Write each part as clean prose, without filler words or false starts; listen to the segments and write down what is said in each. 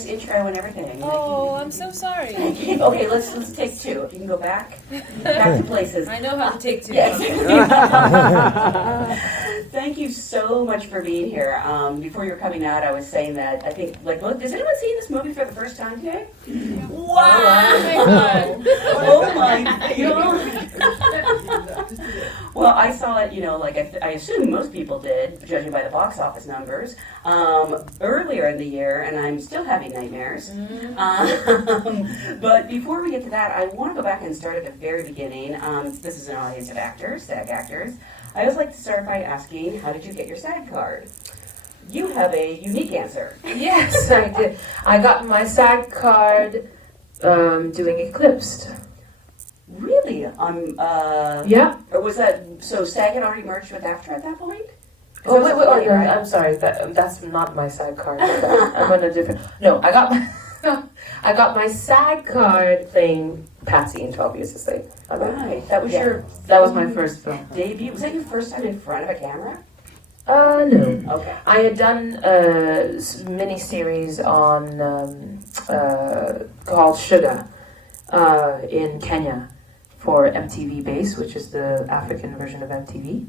nice intro and everything. Oh, I'm so sorry. Okay, let's take two. If you can go back to places. I know how to take two. Yes. Thank you so much for being here. Before you were coming out, I was saying that I think, like, look, has anyone seen this movie for the first time today? Wow! Oh my God! Well, I saw it, like I assume most people did, judging by the box office numbers, earlier in the year, and I'm still having nightmares. But before we get to that, I want to go back and start at the very beginning. This is an audience of actors, SAG actors. I always like to start by asking, how did you get your SAG card? You have a unique answer. Yes, I did. I got my SAG card doing Eclipsed. Really? Yeah. Or was that, so SAG had already merged with AFTRA at that point? Oh, wait, no, right? I'm sorry. That's not my SAG card. I'm on a different. No, I got my SAG card playing Patsy in 12 Years a Slave. Right. That was That was my first film. debut. Was that your first time in front of a camera? No. Okay. I had done a mini-series on called Sugar in Kenya for MTV Base, which is the African version of MTV.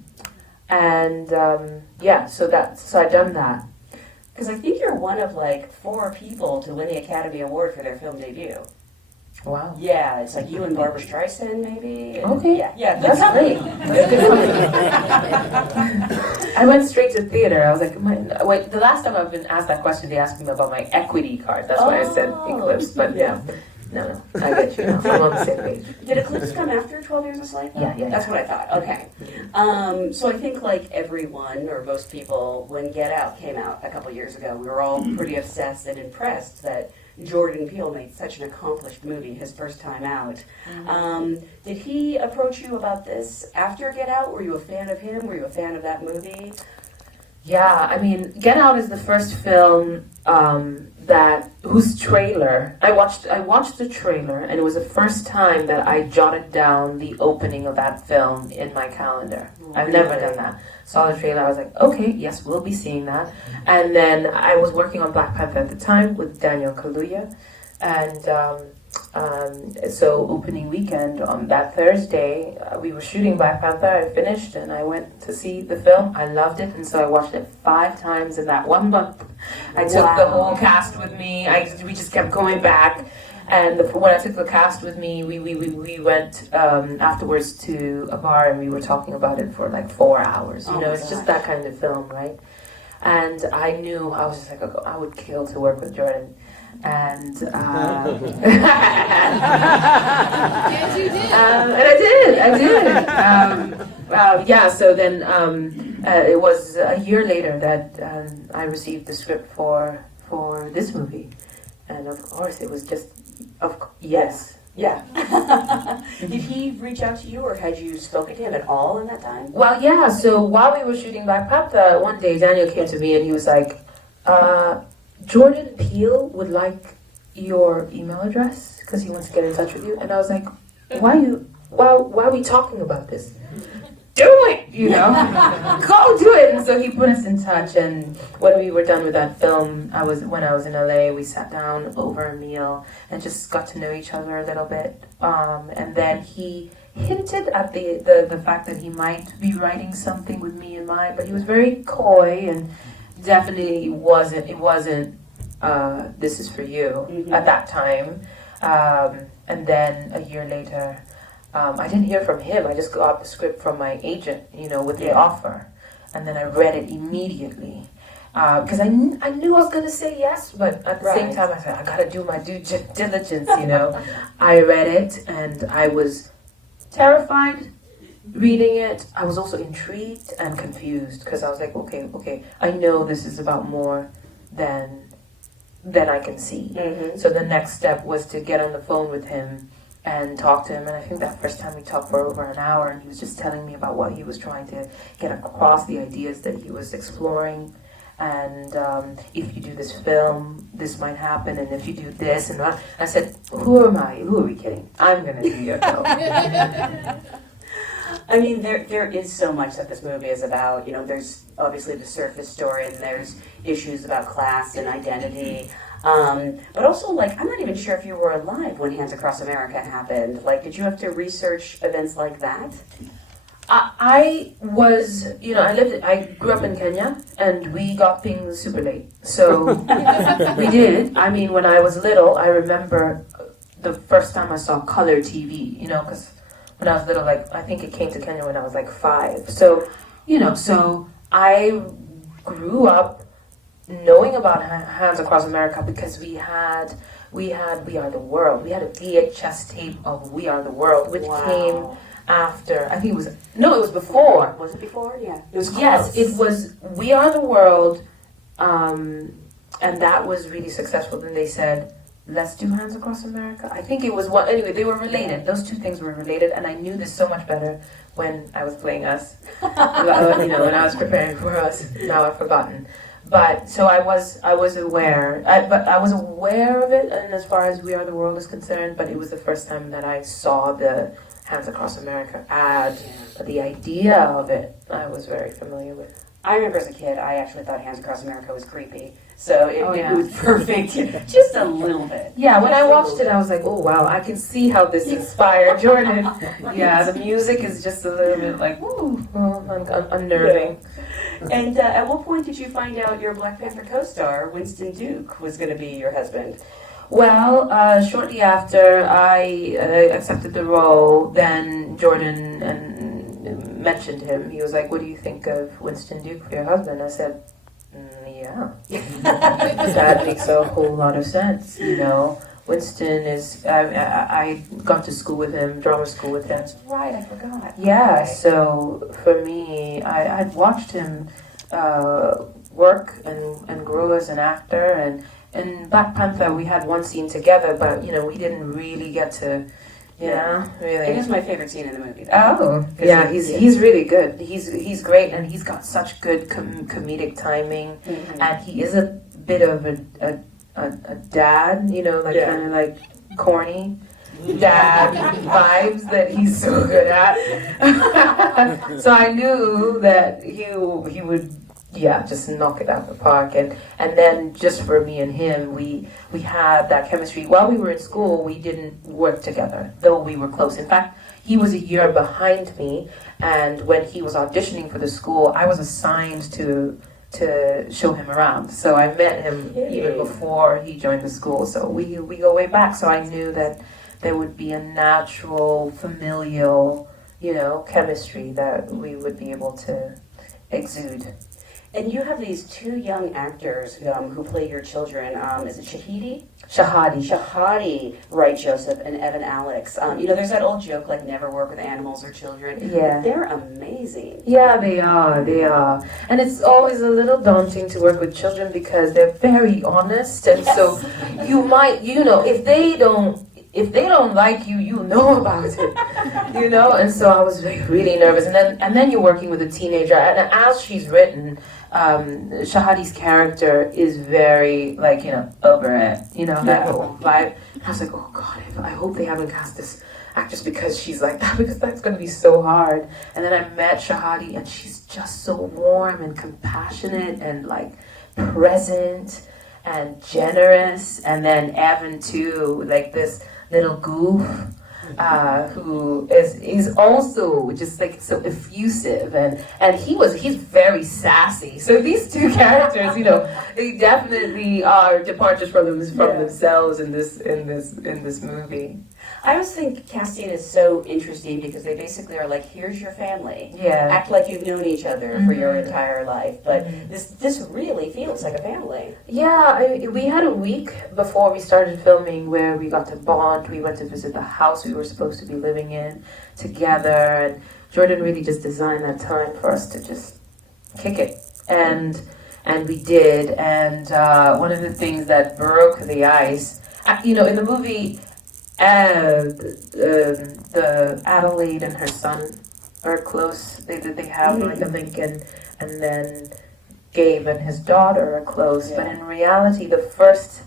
And so I'd done that. Because I think you're one of like 4 people to win the Academy Award for their film debut. Wow. Yeah, it's like you and Barbara Streisand, maybe. Okay. Yeah, That's great. That's good company. I went straight to theater. I was like, wait, the last time I've been asked that question, they asked me about my equity card. That's why I said Eclipse. But yeah. No, I get you now. I'm on the same page. Did Eclipse come after 12 Years a Slave? Yeah. That's what I thought. Okay. So I think like everyone, or most people, when Get Out came out a couple years ago, we were all pretty obsessed and impressed that Jordan Peele made such an accomplished movie his first time out. Did he approach you about this after Get Out? Were you a fan of him? Were you a fan of that movie? Yeah, I mean, Get Out is the first film whose trailer I watched the trailer, and it was the first time that I jotted down the opening of that film in my calendar. I've never done that. Saw the trailer, I was like, okay, yes, we'll be seeing that. And then I was working on Black Panther at the time with Daniel Kaluuya, and so opening weekend on that Thursday, we were shooting Black Panther. I finished and I went to see the film. I loved it, and so I watched it 5 times in that 1 month. I took the whole cast with me. We just kept going back, and when I took the cast with me, we went afterwards to a bar and we were talking about it for like 4 hours. It's just that kind of film, right? And I knew, I was just like, I would kill to work with Jordan. And Yes, you did. And I did. So then it was a year later that I received the script for this movie, and of course it was just yes. Yeah. Did he reach out to you, or had you spoken to him at all in that time? Well, yeah. So while we were shooting Black Panther, one day Daniel came to me and he was like, Jordan Peele would like your email address because he wants to get in touch with you. And I was like, why are we talking about this? Do it, go do it. And so he put us in touch, and when we were done with that film, when I was in LA, we sat down over a meal and just got to know each other a little bit. And then he hinted at the fact that he might be writing something with me in mind, but he was very coy, and definitely it wasn't this is for you at that time. And then a year later, I didn't hear from him. I just got the script from my agent, with the offer. And then I read it immediately. Because I knew I was going to say yes, but at the same time I said, I got to do my due diligence, I read it and I was terrified reading it. I was also intrigued and confused because I was like, okay, I know this is about more than I can see. So the next step was to get on the phone with him and talk to him, and I think that first time we talked for over an hour, and he was just telling me about what he was trying to get across, the ideas that he was exploring, and if you do this film, this might happen, and if you do this, and that. I said, who am I? Who are we kidding? I'm going to do your film. I mean, there is so much that this movie is about. There's obviously the surface story, and there's issues about class and identity. But also, like, I'm not even sure if you were alive when Hands Across America happened. Like, did you have to research events like that? I was, I grew up in Kenya, and we got things super late. So we did. I mean, when I was little, I remember the first time I saw color TV, because when I was little, like, I think it came to Kenya when I was like 5. So, so I grew up knowing about Hands Across America because we had We Are the World. We had a VHS tape of We Are the World, which came after, I think it was before. Was it before? Yeah. It was close. Yes, it was We Are the World, and that was really successful. Then they said, let's do Hands Across America. I think it was anyway, they were related. Those two things were related, and I knew this so much better when I was playing Us. When I was preparing for Us. Now I've forgotten. But so I was aware, but I was aware of it, and as far as We Are the World is concerned, but it was the first time that I saw the Hands Across America ad. But the idea of it, I was very familiar with. I remember as a kid, I actually thought Hands Across America was creepy. So it was perfect, just a little bit. Yeah, when I watched it, I was like, oh wow, I can see how this inspired Jordan. Yeah, the music is just a little bit like, ooh, unnerving. And at what point did you find out your Black Panther co-star, Winston Duke, was going to be your husband? Well, shortly after I accepted the role, then Jordan mentioned him. He was like, what do you think of Winston Duke for your husband? I said, yeah. That makes a whole lot of sense, Winston is, I gone to school with him, drama school with him. That's right, I forgot. Yeah, so for me, I'd watched him work and grow as an actor, and in Black Panther we had one scene together, but we didn't really get to, really. It is my favorite scene in the movie. Oh, yeah, he's really good. He's great, and he's got such good comedic timing, and he is a bit of a dad, kind of like corny dad vibes that he's so good at. So I knew that he would, just knock it out of the park. And then just for me and him, we had that chemistry. While we were in school, we didn't work together, though we were close. In fact, he was a year behind me, and when he was auditioning for the school, I was assigned to show him around. So I met him even before he joined the school. So we go way back. So I knew that there would be a natural, familial, chemistry that we would be able to exude. And you have these two young actors who play your children. Is it Shahidi? Shahadi. Right, Joseph, and Evan Alex. There's that old joke, like, never work with animals or children. Yeah. But they're amazing. Yeah, they are. And it's always a little daunting to work with children because they're very honest. And so you might, if they don't like you, you know about it, And so I was really nervous. And then you're working with a teenager, and as she's written, Shahadi's character is very over it, that whole vibe. And I was like, oh God, I hope they haven't cast this actress because she's like that, because that's going to be so hard. And then I met Shahadi, and she's just so warm and compassionate and present and generous. And then Evan too, this little goof who is also just so effusive, and he's very sassy. So these two characters, they definitely are departures from themselves in this movie. I always think casting is so interesting because they basically are like, here's your family. Yeah. Act like you've known each other for your entire life. But this really feels like a family. Yeah, we had a week before we started filming where we got to bond. We went to visit the house we were supposed to be living in together. And Jordan really just designed that time for us to just kick it. And we did. And one of the things that broke the ice, in the movie, the Adelaide and her son are close. They have a link, and then Gabe and his daughter are close. Yeah. But in reality, the first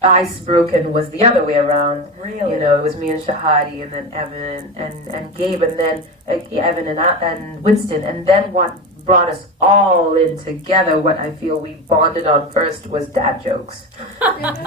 ice broken was the other way around. Really? It was me and Shahadi, and then Evan and Gabe, and then Evan and Winston. And then what brought us all in together, what I feel we bonded on first was dad jokes.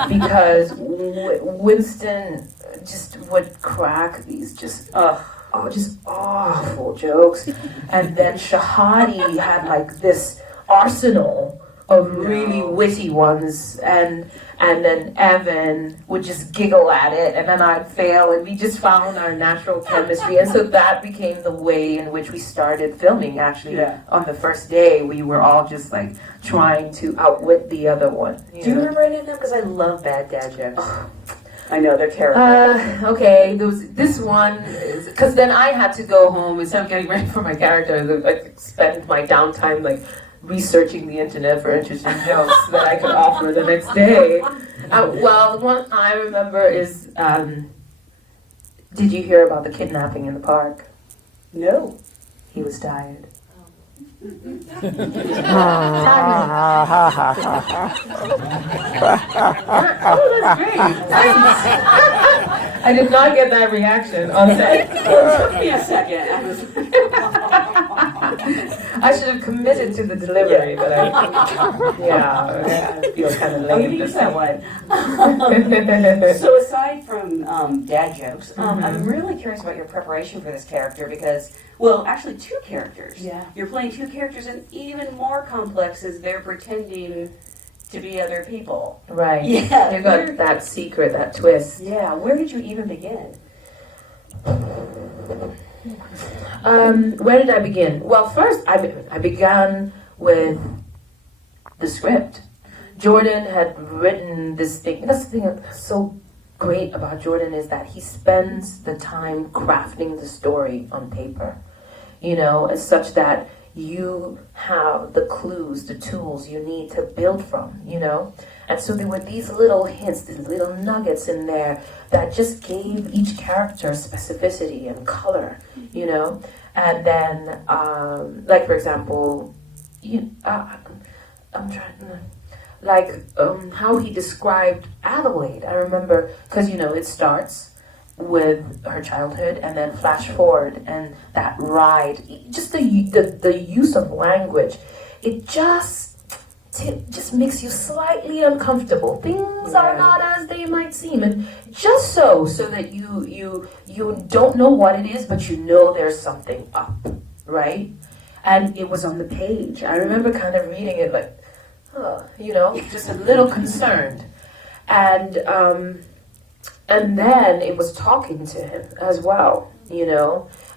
Because Winston just would crack these just awful jokes. And then Shahadi had like this arsenal of really witty ones, and then Evan would just giggle at it, and then I'd fail, and we just found our natural chemistry, and so that became the way in which we started filming. Actually, on the first day, we were all just like trying to outwit the other one. Do you remember any of them? Because I love bad dad jokes. I know, they're terrible. Okay, this one, because then I had to go home, instead of getting ready for my character, I spent my downtime like researching the internet for interesting jokes that I could offer the next day. Well, the one I remember is, did you hear about the kidnapping in the park? No. He was tired. Oh, that's great. I did not get that reaction on set. Give me a second. I should have committed to the delivery, but I feel kind of lame. You use that one. So aside from dad jokes, I'm really curious about your preparation for this character because, well, actually two characters. Yeah. You're playing two characters, and even more complex is they're pretending to be other people. Right. Yeah. You got that secret, that twist. Yeah. Where did you even begin? Where did I begin? Well, first I began with the script. Jordan had written this thing. That's the thing that's so great about Jordan is that he spends the time crafting the story on paper, as such that you have the clues, the tools you need to build from, And so there were these little hints, these little nuggets in there that just gave each character specificity and color, And then, like for example, I'm trying to, how he described Adelaide. I remember, because it starts with her childhood and then flash forward and that ride, just the use of language, it just makes you slightly uncomfortable. Things are not as they might seem, and just so that you don't know what it is, but there's something up, right? And it was on the page. I remember kind of reading it like, just a little concerned, and then it was talking to him as well,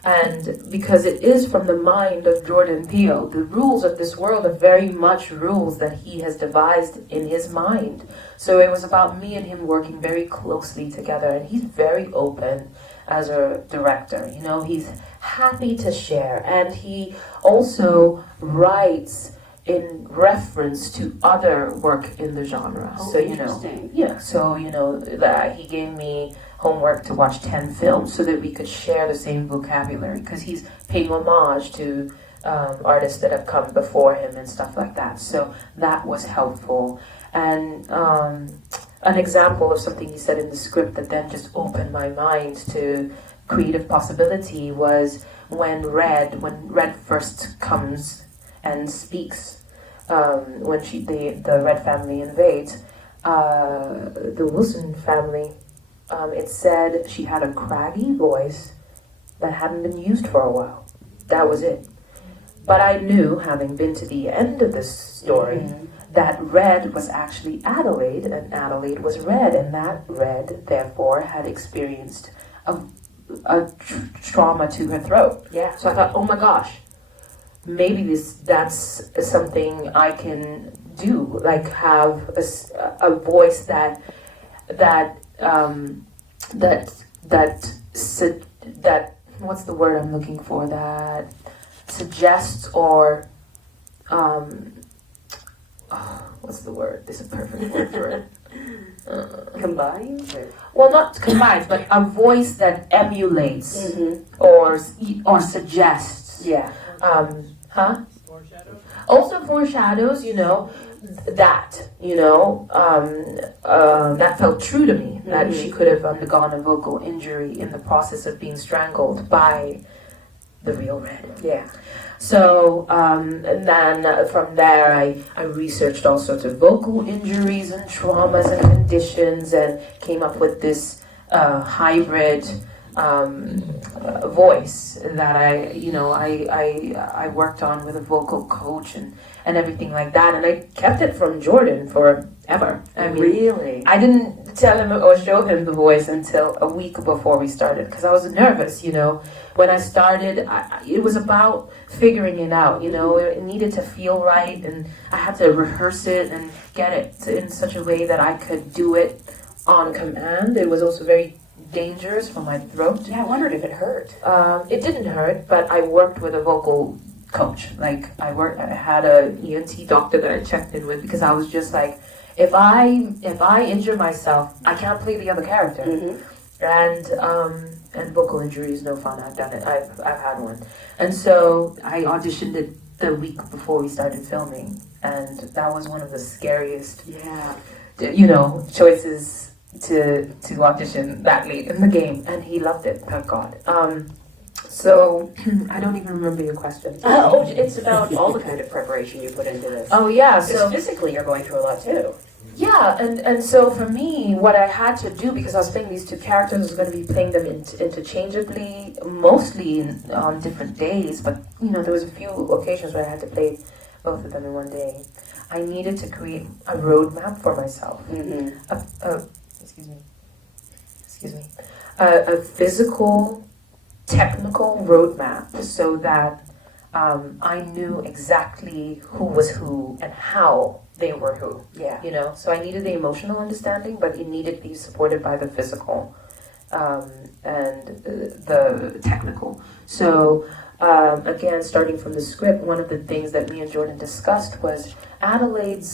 and because it is from the mind of Jordan Peele, the rules of this world are very much rules that he has devised in his mind. So it was about me and him working very closely together, and he's very open as a director, he's happy to share, and he also writes in reference to other work in the genre. Oh, so interesting. that he gave me homework to watch 10 films so that we could share the same vocabulary, because he's paying homage to artists that have come before him and stuff like that. So that was helpful. And an example of something he said in the script that then just opened my mind to creative possibility was when Red first comes and speaks, when the Red family invades the Wilson family. It said she had a craggy voice that hadn't been used for a while. That was it. But I knew, having been to the end of this story, that Red was actually Adelaide, and Adelaide was Red, and that Red, therefore, had experienced a trauma to her throat. Yeah. So I thought, oh my gosh, maybe that's something I can do, like have a voice that what's the word I'm looking for, that suggests or what's the word? There's a perfect word for it. Combined? Well, not combines, but a voice that emulates or suggests. Yeah. Also foreshadows, that felt true to me, that she could have undergone a vocal injury in the process of being strangled by the real Red. Yeah. So, and then from there, I researched all sorts of vocal injuries and traumas and conditions, and came up with this hybrid voice that I worked on with a vocal coach and everything like that, and I kept it from Jordan forever. I mean, Really? I didn't tell him or show him the voice until a week before we started, because I was nervous, When I started, it was about figuring it out, It needed to feel right, and I had to rehearse it and get it in such a way that I could do it on command. It was also very dangerous for my throat. Yeah, I wondered if it hurt. It didn't hurt, but I worked with a vocal coach. Like I had a ENT doctor that I checked in with, because I was just like, if I injure myself, I can't play the other character. And vocal injury is no fun. I've done it. I've had one, and so I auditioned it the week before we started filming, and that was one of the scariest, choices to audition that late in the game, and he loved it, thank God. So I don't even remember your question. It's about all the kind of preparation you put into this. Oh yeah, Because so physically you're going through a lot too. yeah, and so for me, what I had to do, because I was playing these two characters, I was going to be playing them interchangeably, mostly on different days, but there was a few occasions where I had to play both of them in one day. I needed to create a roadmap for myself. A physical, technical roadmap, so that I knew exactly who was who and how they were who. Yeah. So I needed the emotional understanding, but it needed to be supported by the physical and the technical. So again, starting from the script, one of the things that me and Jordan discussed was Adelaide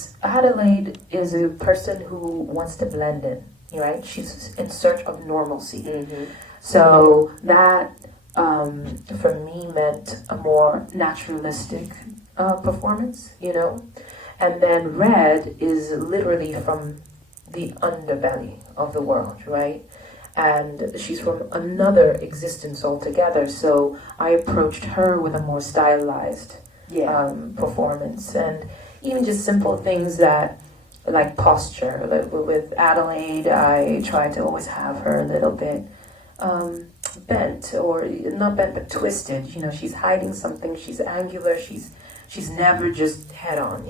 is a person who wants to blend in, right? She's in search of normalcy. So that for me meant a more naturalistic performance, And then Red is literally from the underbelly of the world, right? And she's from another existence altogether. So I approached her with a more stylized performance, and even just simple things that, like posture. Like with Adelaide, I tried to always have her a little bit bent, or not bent but twisted. She's hiding something. She's angular. She's never just head on.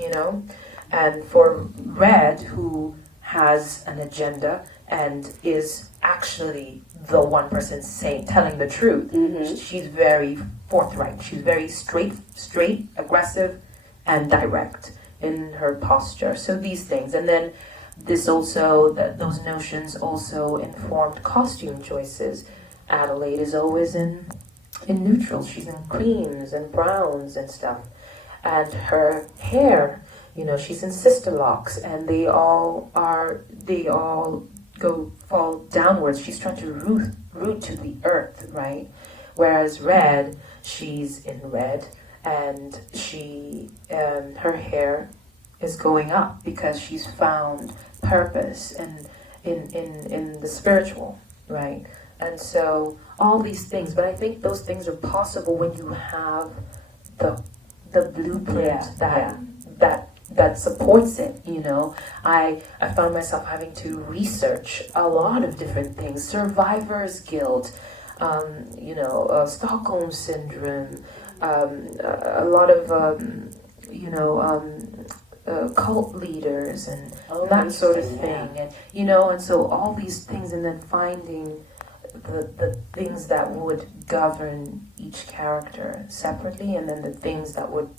And for Red, who has an agenda and is actually the one person telling the truth. She's very forthright. She's very straight, aggressive, and direct in her posture. So these things, and then those notions also informed costume choices. Adelaide is always in neutrals. She's in creams and browns and stuff, and her hair, she's in sister locks, and they all fall downwards. She's trying to root to the earth, right? Whereas Red, she's in red, and her hair is going up because she's found purpose and in the spiritual, right? And so all these things, but I think those things are possible when you have the blueprint that supports it. I found myself having to research a lot of different things: survivor's guilt, Stockholm syndrome, a lot of cult leaders and that sort of thing, and and so all these things, and then finding the things that would govern each character separately, and then the things that would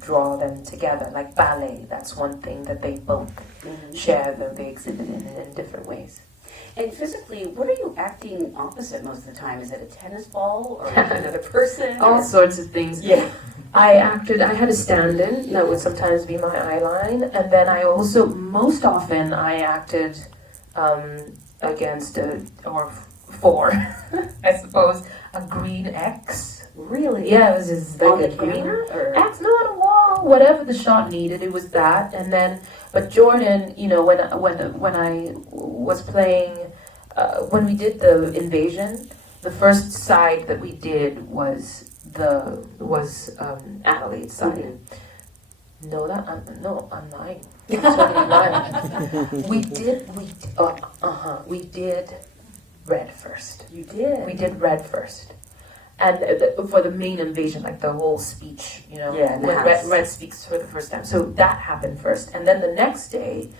draw them together, like ballet. That's one thing that they both share, that they exhibit in different ways. And physically, what are you acting opposite most of the time? Is it a tennis ball or another person? All sorts of things. Yeah. I had a stand-in that would sometimes be my eye line, and then I also, most often, I acted against for, I suppose, a green X. Really? Yeah, it was just like on a the green camera, or? X, no, on a wall, whatever the shot needed, it was that. And then, but Jordan, when I was playing, when we did the invasion, the first side that we did was Adelaide's side. No, I'm lying. I'm totally lying. We did Red first. You did. We did Red first. And for the main invasion, like the whole speech, you know, Yeah, in the when house. Red speaks for the first time. So that happened first. And then the next day,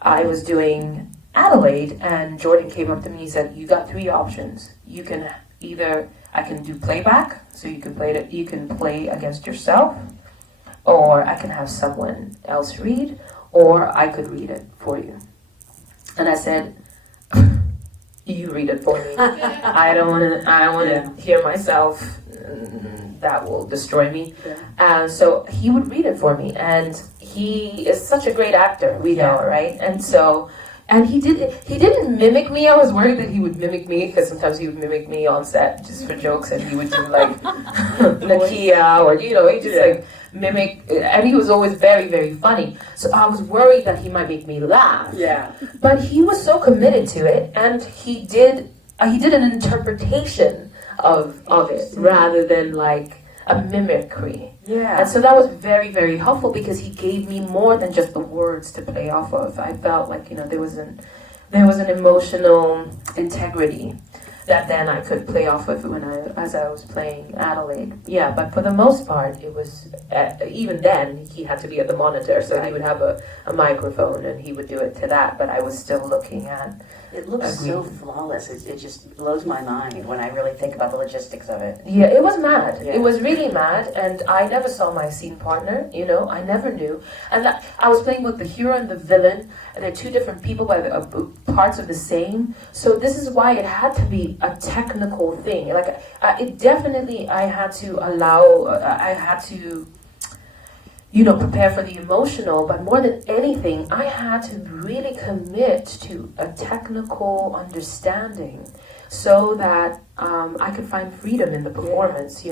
I was doing Adelaide, and Jordan came up to me and said, "You got 3 options. You can I can do playback, so you can play against yourself, or I can have someone else read, or I could read it for you." And I said, "You read it for me. I don't want to hear myself. That will destroy me." Yeah. So he would read it for me, and he is such a great actor. We know, right? And so, and he didn't mimic me. I was worried that he would mimic me, because sometimes he would mimic me on set just for jokes, and he would do like Nakia, or he just like mimic, and he was always very, very funny. So I was worried that he might make me laugh. Yeah. But he was so committed to it, and he did an interpretation of it rather than like a mimicry. Yeah. And so that was very, very helpful, because he gave me more than just the words to play off of. I felt like, there was an emotional integrity that then I could play off of as I was playing Adelaide. Yeah, but for the most part, it was, even then, he had to be at the monitor, so he would have a microphone and he would do it to that, but I was still looking at. It looks so flawless. It just blows my mind when I really think about the logistics of it. Yeah, it was mad. Yeah. It was really mad, and I never saw my scene partner, I never knew. And I was playing with the hero and the villain, and they're 2 different people, but parts of the same. So this is why it had to be a technical thing. Like, it definitely, I had to prepare for the emotional, but more than anything, I had to really commit to a technical understanding so that I could find freedom in the performance,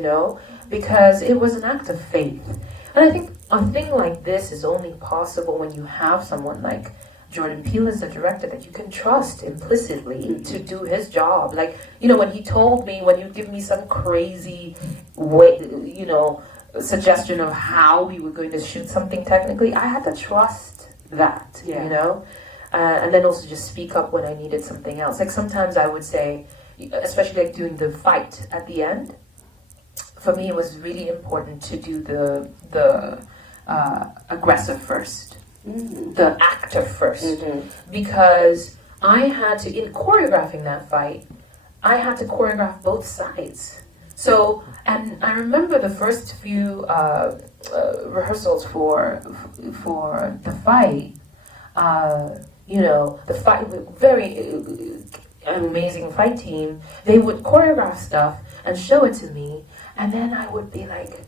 because it was an act of faith. And I think a thing like this is only possible when you have someone like Jordan Peele as the director that you can trust implicitly to do his job. Like, when he told me, when he'd give me some crazy way, suggestion of how we were going to shoot something technically, I had to trust that, and then also just speak up when I needed something else. Like sometimes I would say, especially like doing the fight at the end, for me it was really important to do the aggressive first, the actor first, because I had to, in choreographing that fight, I had to choreograph both sides. So, and I remember the first few rehearsals for the fight. The fight, very amazing fight team. They would choreograph stuff and show it to me, and then I would be like,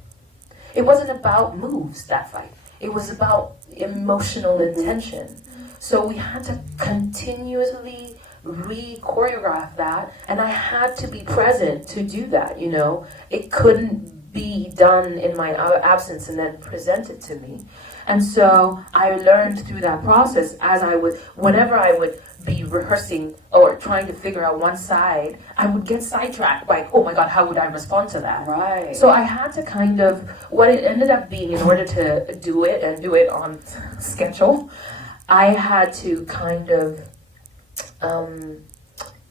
it wasn't about moves, that fight. It was about emotional intention. So we had to continuously re-choreograph that, and I had to be present to do that, It couldn't be done in my absence and then presented to me. And so I learned through that process, whenever I would be rehearsing or trying to figure out one side, I would get sidetracked by, oh my God, how would I respond to that? Right. So I had to kind of, what it ended up being, in order to do it and do it on schedule, I had to kind of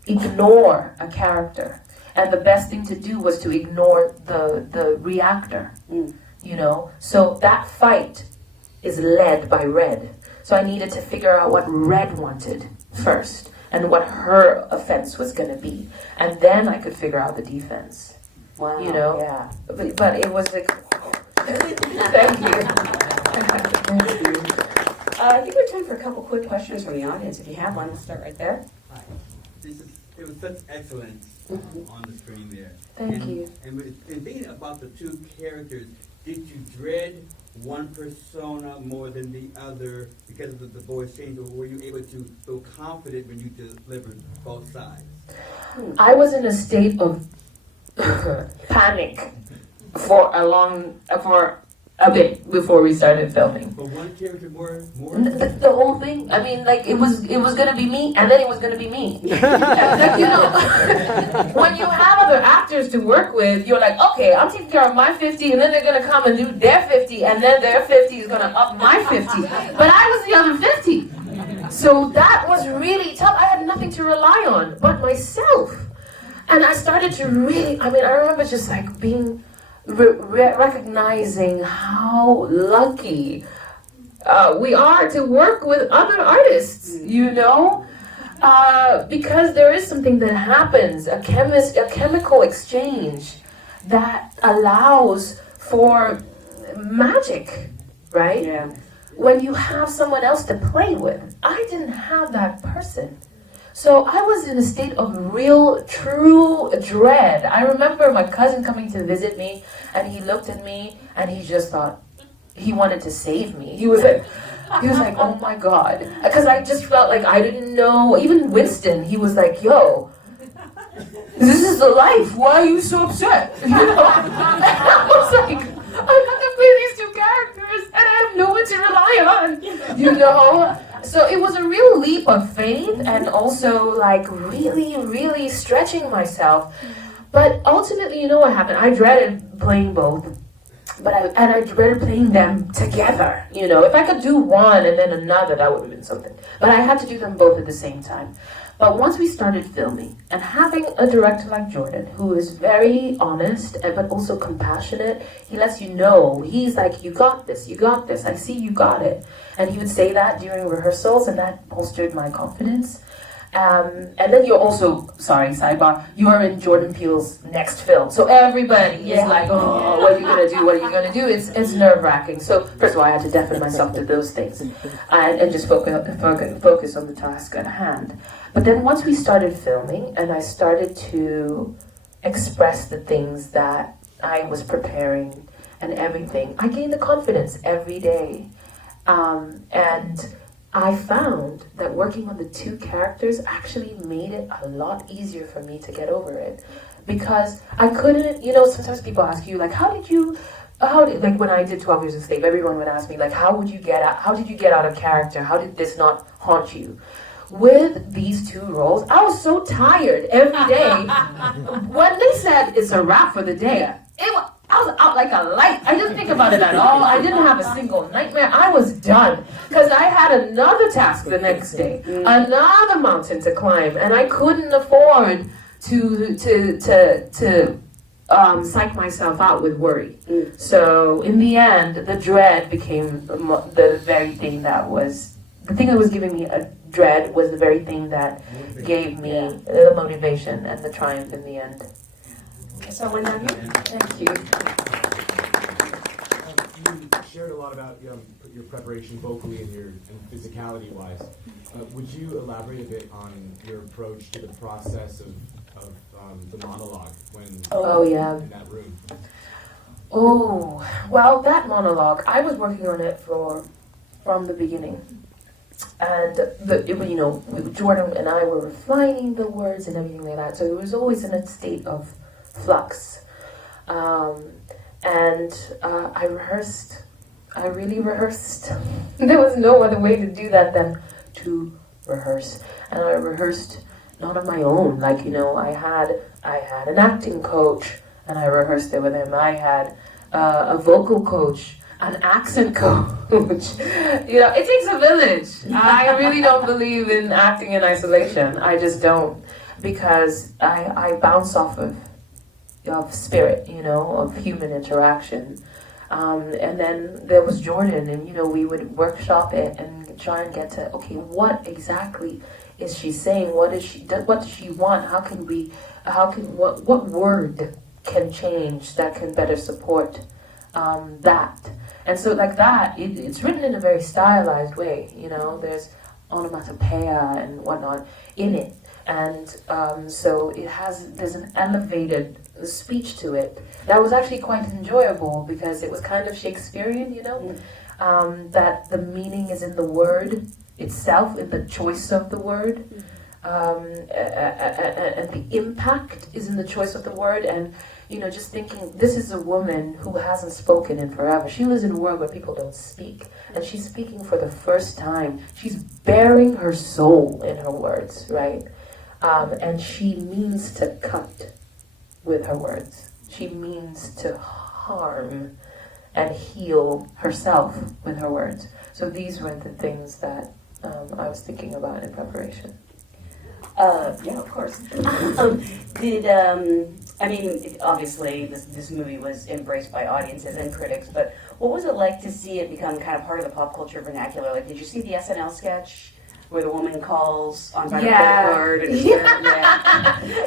ignore a character, and the best thing to do was to ignore the reactor, So that fight is led by Red. So I needed to figure out what Red wanted first, and what her offense was going to be, and then I could figure out the defense. Wow. Yeah. But it was like, thank you. Thank you. I think we have time for a couple quick questions from the audience. If you have one, we'll start right there. Hi. It was such excellence on the screen there. Thank you. And in thinking about the 2 characters, did you dread one persona more than the other because of the voice change, or were you able to feel confident when you delivered both sides? I was in a state of panic for a bit before we started filming. But one character more. The whole thing. I mean, like it was gonna be me, and then it was gonna be me. Like, you know, when you have other actors to work with, you're like, okay, I'm taking care of my 50, and then they're gonna come and do their 50, and then their 50 is gonna up my 50. But I was the other 50, so that was really tough. I had nothing to rely on but myself, and I started to really. I mean, I remember just like being. Recognizing how lucky we are to work with other artists, you know, because there is something that happens, a chemical exchange that allows for magic, right? Yeah. When you have someone else to play with. I didn't have that person. So I was in a state of real, true dread. I remember my cousin coming to visit me, and he looked at me, and he just thought he wanted to save me. He was like, oh my God. Because I just felt like I didn't know. Even Winston, he was like, yo, this is the life. Why are you so upset? You know? And I was like, I have to play these two characters, and I have no one to rely on, you know? So it was a real leap of faith, and also like really, really stretching myself. But ultimately, you know what happened? I dreaded playing both, but I dreaded playing them together. You know, if I could do one and then another, that would have been something. But I had to do them both at the same time. But once we started filming, and having a director like Jordan, who is very honest, but also compassionate, he lets you know, he's like, you got this, I see you got it. And he would say that during rehearsals, and that bolstered my confidence. And then you're also, sorry, sidebar, you are in Jordan Peele's next film. So everybody is like, oh, what are you going to do? What are you going to do? It's nerve-wracking. So first of all, I had to deafen myself to those things and just focus on the task at hand. But then once we started filming, and I started to express the things that I was preparing and everything, I gained the confidence every day. And I found that working on the two characters actually made it a lot easier for me to get over it. Because I couldn't, you know, sometimes people ask you, like, like when I did 12 Years a Slave, everyone would ask me, like, how did you get out of character? How did this not haunt you? With these two roles, I was so tired every day. When they said it's a wrap for the day, I was out like a light. I didn't think about it at all. I didn't have a single nightmare. I was done. Because I had another task the next day, another mountain to climb, and I couldn't afford to psych myself out with worry. So in the end, the dread became the very thing that was, the thing that was giving me a dread was the very thing that gave me the motivation and the triumph in the end. So when done here? Thank you. You shared a lot about your preparation vocally and physicality-wise. Would you elaborate a bit on your approach to the process of the monologue when in that room? Oh, well, that monologue, I was working on it from the beginning. And, Jordan and I were refining the words and everything like that. So it was always in a state of flux. I really rehearsed. There was no other way to do that than to rehearse. And I rehearsed not on my own. Like, I had an acting coach, and I rehearsed it with him. I had a vocal coach, an accent coach. It takes a village. I really don't believe in acting in isolation. I just don't. Because I bounce off of spirit, of human interaction. And then there was Jordan, and we would workshop it and try and get to, okay, what exactly is she saying? What does she want? What word can change that can better support that? And so like that, it's written in a very stylized way, there's onomatopoeia and whatnot in it. And so there's an elevated speech to it that was actually quite enjoyable because it was kind of Shakespearean, that the meaning is in the word itself, in the choice of the word. and the impact is in the choice of the word. And just thinking, this is a woman who hasn't spoken in forever. She lives in a world where people don't speak, and she's speaking for the first time. She's bearing her soul in her words, right? And she means to cut with her words. She means to harm and heal herself with her words. So these were the things that I was thinking about in preparation. Yeah, of course. Obviously this movie was embraced by audiences and critics, but what was it like to see it become kind of part of the pop culture vernacular? Like, did you see the SNL sketch where the woman calls on by the credit card? And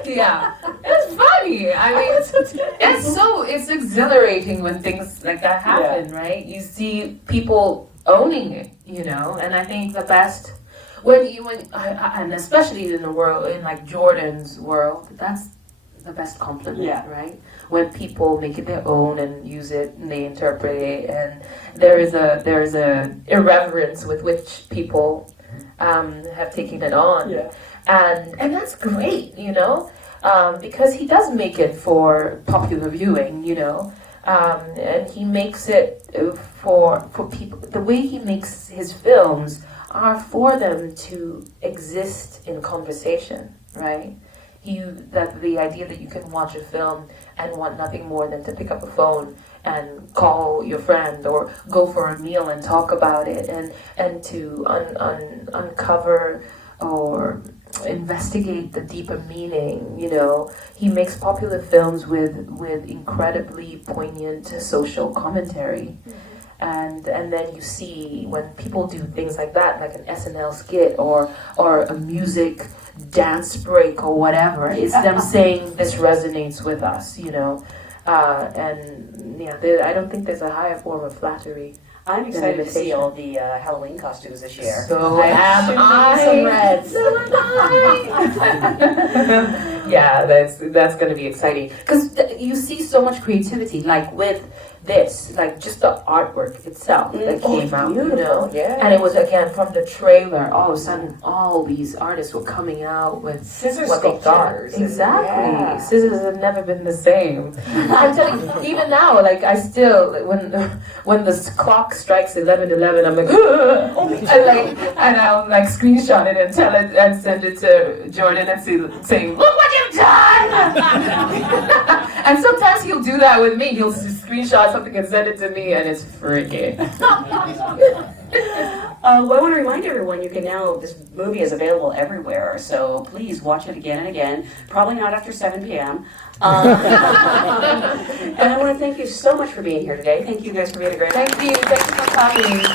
Yeah, it's funny. I mean, it's exhilarating when things like that happen, right? You see people owning it, and I think the best and especially in the world, in like Jordan's world, that's the best compliment, right? When people make it their own and use it and they interpret it, and there is a irreverence with which people have taken it on, and that's great, because he does make it for popular viewing, and he makes it for people. The way he makes his films are for them to exist in conversation, right? That the idea that you can watch a film and want nothing more than to pick up a phone and call your friend or go for a meal and talk about it, and to uncover or investigate the deeper meaning. He makes popular films with incredibly poignant social commentary. And then you see when people do things like that, like an SNL skit or a music dance break or whatever, it's them saying this resonates with us, I don't think there's a higher form of flattery. I'm excited to see all the Halloween costumes this year. So am I. Some reds. So am I. Yeah, that's going to be exciting because you see so much creativity, like with this, like just the artwork itself that came out, and it was again from the trailer. All of a sudden, all these artists were coming out with Scissor what they thought. Exactly, scissors have never been the same. I'm telling you, even now, like I still when the clock strikes 11:11, I'm like, and I'll like screenshot it and tell it and send it to Jordan and saying, look what you've done. And sometimes he'll do that with me. He'll just screenshot something and send it to me, and it's freaky. I want to remind everyone, this movie is available everywhere, so please watch it again and again. Probably not after 7 p.m. And I want to thank you so much for being here today. Thank you guys for being a great. Thank you for coming.